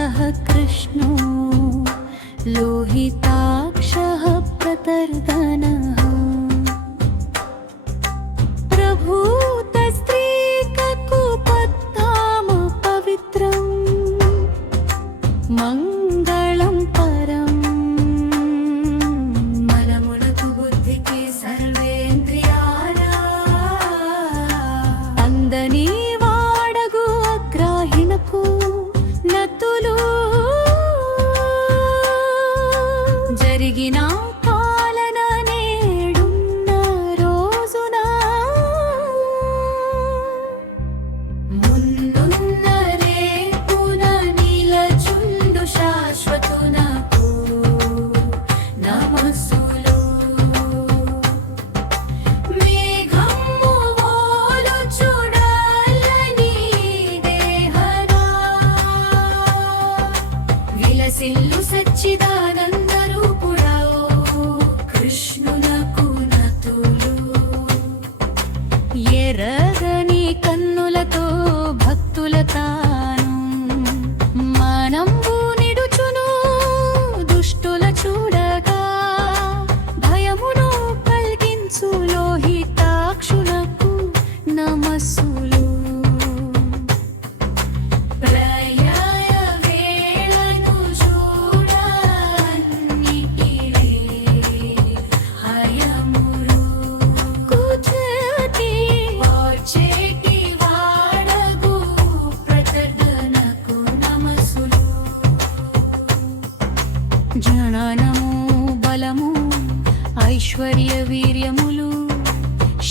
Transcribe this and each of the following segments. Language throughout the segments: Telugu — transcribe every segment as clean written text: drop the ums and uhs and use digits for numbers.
कान्तः कृष्णो लोहिताक्षः प्रतर्दनः प्रभूतस्त्रीककुपद्धाम पवित्रम् मङ्गलं परम् मनमुनकु बुद्धिकी सर्वेन्द्रियाण अंदनी वाडगु अग्राहिणकु नतुलु జరిగిన పాలన నేడున్న రోజున ముందున్న రేపున నిలచుండు శాశ్వతునకు నమస్సులు మేఘము ఓలు చూడాలని దేహనా విలసిల్లు సచ్చిదానంద ఎర్రని కన్నులతో భక్తుల తాను మనంబు నిడుచును దుష్టుల చూడగా భయమును కలిగించు లోహితాక్షులకు నమస్సులు జ్ఞానము బలము ఐశ్వర్య వీర్యములు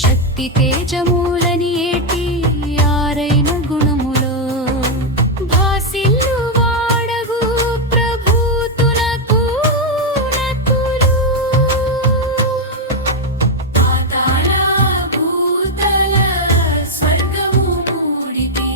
శక్తి తేజములని ఏటి ఆరైన గుణములో భాసిల్లు వాడగు ప్రభుతునకు నతులు పాతాళ భూతల స్వర్గము మూడికి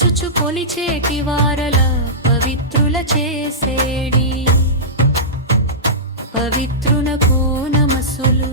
చుచు కొలిచేటి వారల పవిత్రుల చేసేడి పవిత్రునకు నమస్సులు.